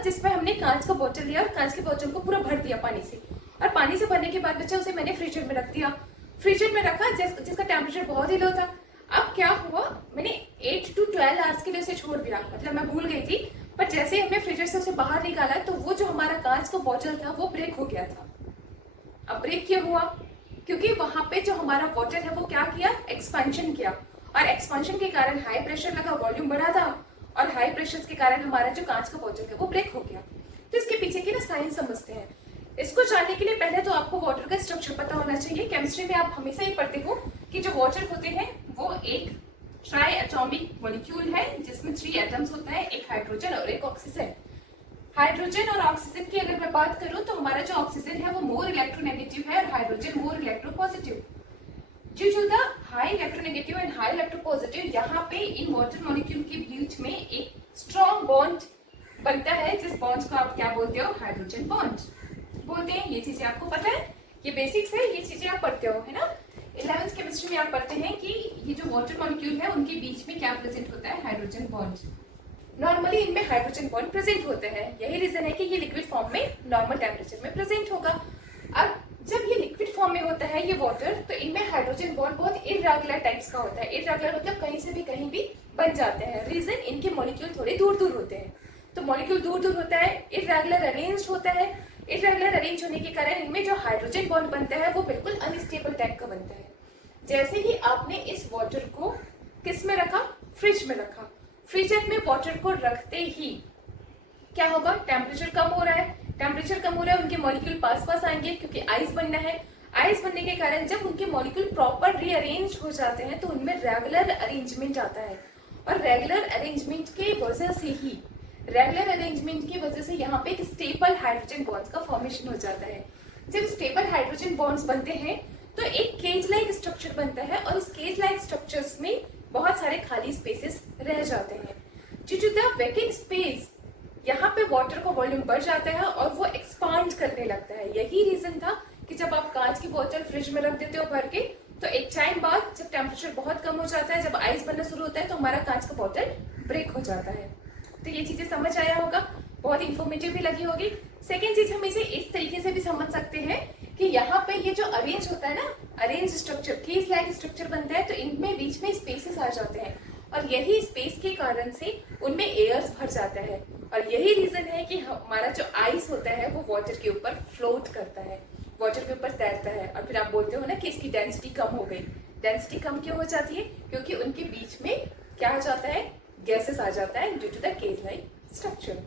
जिसमें हमने कांच का बोतल लिया और कांच के बोतल को पूरा भर दिया पानी से, और पानी से भरने के बाद बच्चा उसे मैंने फ्रीजर में रख दिया। फ्रीजर में रखा जिसका टेम्परेचर बहुत ही लो था। अब क्या हुआ, मैंने 8 to 12 आवर्स के लिए उसे छोड़ दिया, मतलब मैं भूल गई थी, पर जैसे ही हमने फ्रीजर से उसे बाहर निकाला तो वो जो हमारा कांच का बोतल था वो ब्रेक हो गया था। अब ब्रेक क्यों हुआ? क्योंकि वहां पे जो हमारा वाटर है वो क्या किया, एक्सपेंशन किया, और एक्सपेंशन के कारण हाई प्रेशर लगा, वॉल्यूम बढ़ा था, और हाई प्रेशर के कारण हमारा जो कांच का बोतल है वो ब्रेक हो गया। तो इसके पीछे की ना साइंस समझते हैं। इसको जानने के लिए पहले तो आपको वाटर का स्ट्रक्चर पता होना चाहिए। केमिस्ट्री में आप हमेशा ही पढ़ते हो कि जो वाटर होते हैं वो एक ट्राई एटॉमिक मॉलिक्यूल है जिसमें 3 एटम्स होता है, एक हाइड्रोजन और एक ऑक्सीजन। हाइड्रोजन और ऑक्सीजन की अगर मैं बात करूं तो हमारा जो ऑक्सीजन है वो मोर इलेक्ट्रोनेगेटिव है और hydrogen more electropositive. Due to the high electronegative and high electropositive, यहाँ पे इन वाटर मॉलिक्यूल के बीच में एक स्ट्रॉन्ग बॉन्ड बनता है, जिस बॉन्ड को आप क्या बोलते हो, हाइड्रोजन बॉन्ड बोलते हैं। ये चीजें आपको पता है, ये बेसिक्स है, ये चीजें आप पढ़ते हो, है ना। 11th केमिस्ट्री में आप पढ़ते हैं कि ये जो वाटर मॉलिक्यूल है उनके बीच में क्या प्रेजेंट होता है, हाइड्रोजन बॉन्ड। नॉर्मली इनमें हाइड्रोजन बॉन्ड प्रेजेंट होते हैं, यही रीजन है कि ये लिक्विड फॉर्म में नॉर्मल टेम्परेचर में प्रेजेंट होगा। अब जब ये लिक्विड फॉर्म में होता है ये वाटर, तो इनमें हाइड्रोजन बॉन्ड बहुत इर्रेगुलर टाइप्स का होता है। इर्रेगुलर मतलब कहीं से भी कहीं भी बन जाते हैं। रीजन, इनके मॉलिक्यूल थोड़े दूर दूर होते हैं, तो मॉलिक्यूल दूर दूर होता है, इर्रेगुलर अरेंज होता है। इर्रेगुलर अरेंज होने के कारण इनमें जो हाइड्रोजन बॉन्ड बनता है वो बिल्कुल अनस्टेबल टाइप का बनता है। जैसे ही आपने इस वाटर को किस में रखा, फ्रिज में रखा, फ्रीजर में वाटर को रखते ही क्या होगा, टेम्परेचर कम हो रहा है, टेम्परेचर कम हो रहा है, उनके मॉलिक्यूल पास पास आएंगे क्योंकि आइस बनना है। आइस बनने के कारण जब उनके मॉलिक्यूल प्रॉपर रीअरेंज हो जाते हैं तो उनमें रेगुलर अरेंजमेंट आता है, और रेगुलर अरेंजमेंट की वजह से यहाँ पे एक स्टेबल हाइड्रोजन बॉन्ड्स का फॉर्मेशन हो जाता है। जब स्टेबल हाइड्रोजन बॉन्ड्स बनते हैं तो एक केज लाइक स्ट्रक्चर बनता है, और इस केज लाइक स्ट्रक्चर्स में बहुत सारे खाली स्पेसेस रह जाते हैं। Due to the vacant space यहाँ पे वाटर का वॉल्यूम बढ़ जाता है और वो एक्सपांड करने लगता है। यही रीजन था कि जब आप कांच की बोतल फ्रिज में रख देते हो भर के, तो एक टाइम बाद जब टेम्परेचर बहुत कम हो जाता है, जब आइस बनना शुरू होता है, तो हमारा कांच का बोतल ब्रेक हो जाता है। तो ये चीजें समझ आया होगा, बहुत इंफॉर्मेटिव भी लगी होगी। सेकेंड चीज हम इसे इस तरीके से भी समझ सकते हैं कि यहाँ पे ये जो अरेंज होता है ना, arrange structure, cage like structure बनता है, तो इनमें बीच में स्पेसेस आ जाते हैं, और यही स्पेस के कारण से उनमें एयर्स भर जाता है, और यही रीजन है कि हमारा जो आइस होता है वो वाटर के ऊपर फ्लोट करता है, वाटर के ऊपर तैरता है। और फिर आप बोलते हो ना कि इसकी डेंसिटी कम हो गई। डेंसिटी कम क्यों हो जाती है? क्योंकि उनके बीच में क्या आ जाता है, गैसेस आ जाता है due to the cage like structure.